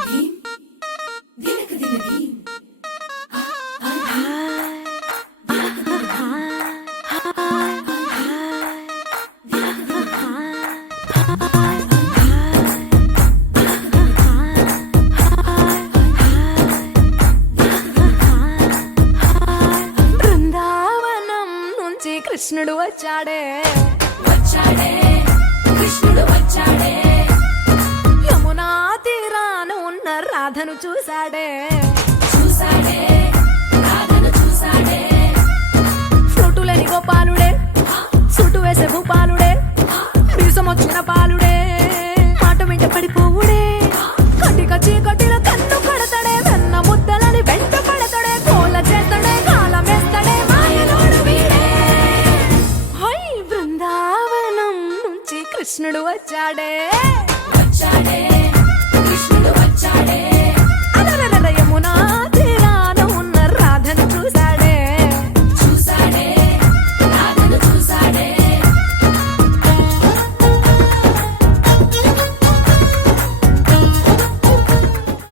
theme దినక దిన theme Brindavanam నుంచి కృష్ణుడు వచ్చాడే వచ్చాడే కృష్ణుడు వచ్చాడే యమునా తీరాన ఉన్న రాధను చూశాడే చూసాడే రాధను చూసాడే ఫ్రూటులేని గోపాలుడే సుటు వేసే భూపాలుడే మీసమొచ్చిన పాలుడే మాట వెంట పడిపోవుడే కటిక చీకటిలో కన్ను కడతాడే వెన్న ముద్దలని వెంట పడతాడే కోల చేస్తాడే కాలమేస్తాడే మాయలోడు వీడే హై బృందావనం నుంచి కృష్ణుడు వచ్చాడే వచ్చాడే కృష్ణుడు వచ్చాడే